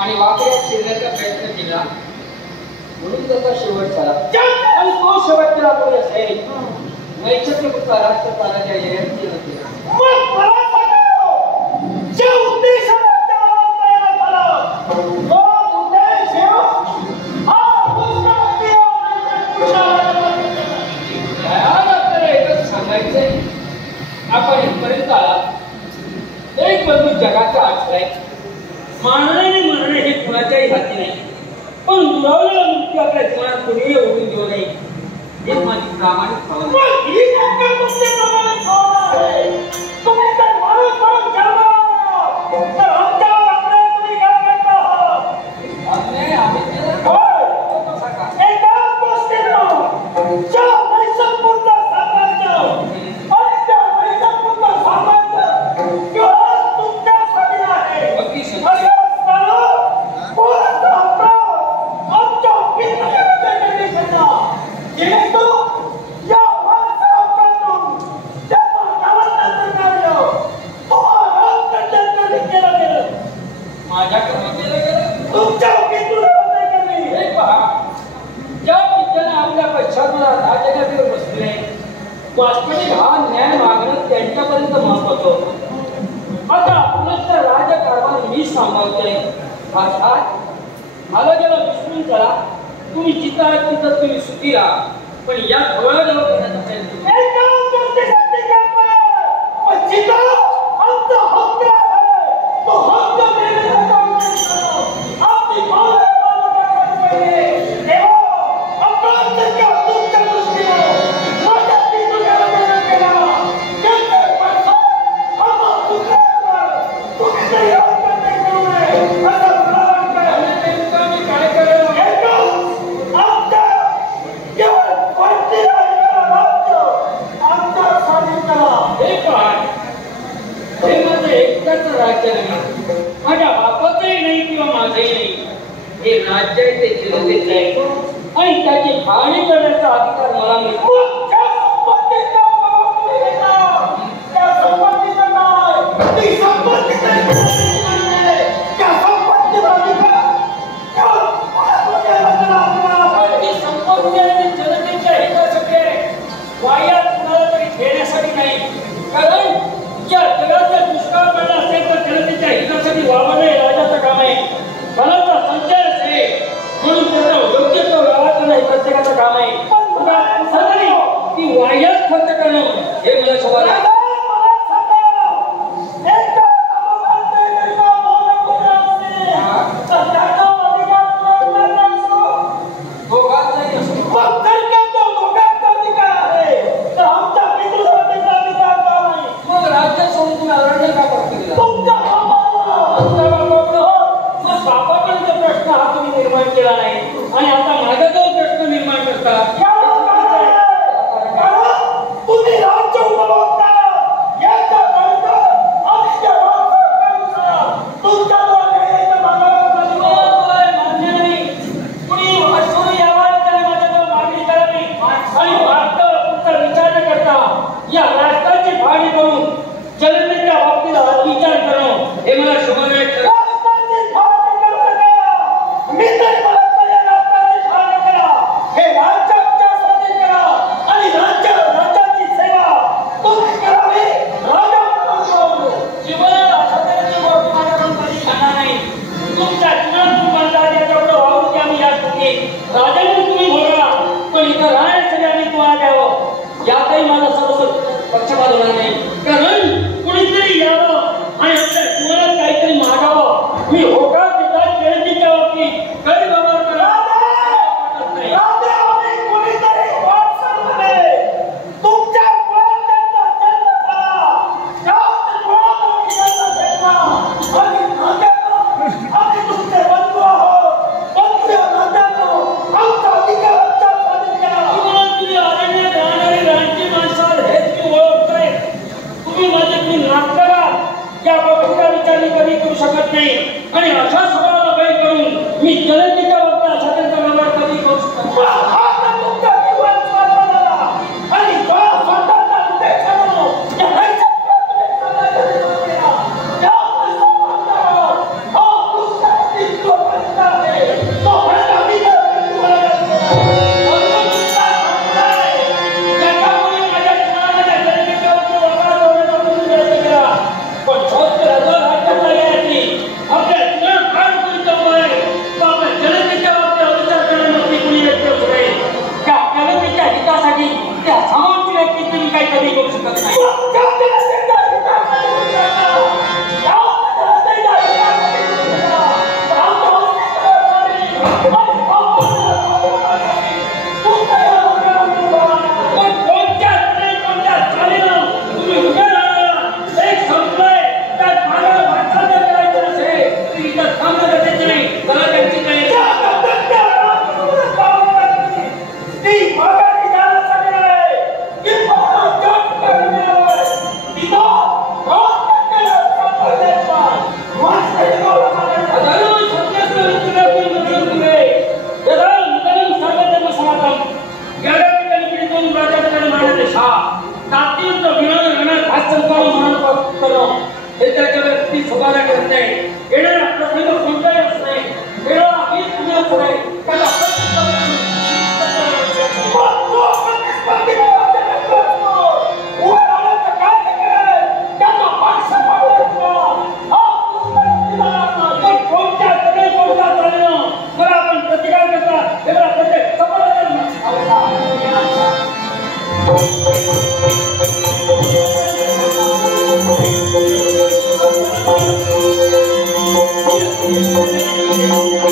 आणि वाकड्यात शिरण्याचा प्रयत्न केला म्हणून त्याचा शेवट झाला आणि तो शेवट केला तो असेल नैसर्गिक पुत्र राष्ट्रपालाच्या येण्याची केला सांगायचंय आपण इथपर्यंत आला एक बंधू जगाचा आश्रय मारणे आणि मरणे हे कुणाच्याही हाती नाही पण दुरावलेला मृत्यू आपल्या जीवनात कोणीही ओढून देऊ नये हे माझी प्रामाणिक भावना वास्तविक हा न्याय मागणं त्यांच्यापर्यंत महत्वाचं होतं. आता आपलं तर राजकारभार मी सांभाळतोय अर्थात मला ज्याला विसरून चला तुम्ही जिथं आहे तिथं तुम्ही सुखी राहा पण या डोळ्याजवळ करण्याचा प्रयत्न माझ्या बापाचंही नाही किंवा माझंही नाही हे राज्य आहे ते जनतेचं आहे आणि त्याची पाहणी करण्याचा अधिकार मला मिळतो. जनतेच्या हितासाठी आहे वायात कुणाला तरी घेण्यासाठी नाही कारण ज्या जगाचा दुष्काळ पडला असेल तर जनतेच्या हितासाठी वावरणे राजाचं काम आहे फलाचा संचय असेल म्हणून त्याचा योग्य तो व्यवहार करणं हे प्रत्येकाचं काम आहे ती वाह्यात खर्च करणं हे मला सवाल आहे. केला नाही आणि आता माझा जो प्रश्न निर्माण करतात तुम्ही राज्य उपभोक्ता याचा अर्थ तुमचा मान्य नाही कुणी असून यावर त्याने माझ्याजवळ मागणी करावी आणि भारताचा विचार न करता या राष्ट्राची फाळणी करून जनतेच्या बाबतीत विचार करणं हे मला शुभदायक ठरतं. राजाने तुम्ही बोला पण इथं राहण्यासाठी आम्ही तुम्हाला द्यावं यातही माझा सर्व पक्षपात होणार नाही कारण कुणीतरी यावं आणि आपल्या जीवनात काहीतरी मागावं मी होकार देतात जनतेच्या बाबतीत गैरव्यवहार करा कधी करू शकत नाही आणि अशा स्वभावाला बळी करून मी जनतेच्या बाबतीत अशा त्यांचा व्यवहार कधी करू शकत नाही. Thank you.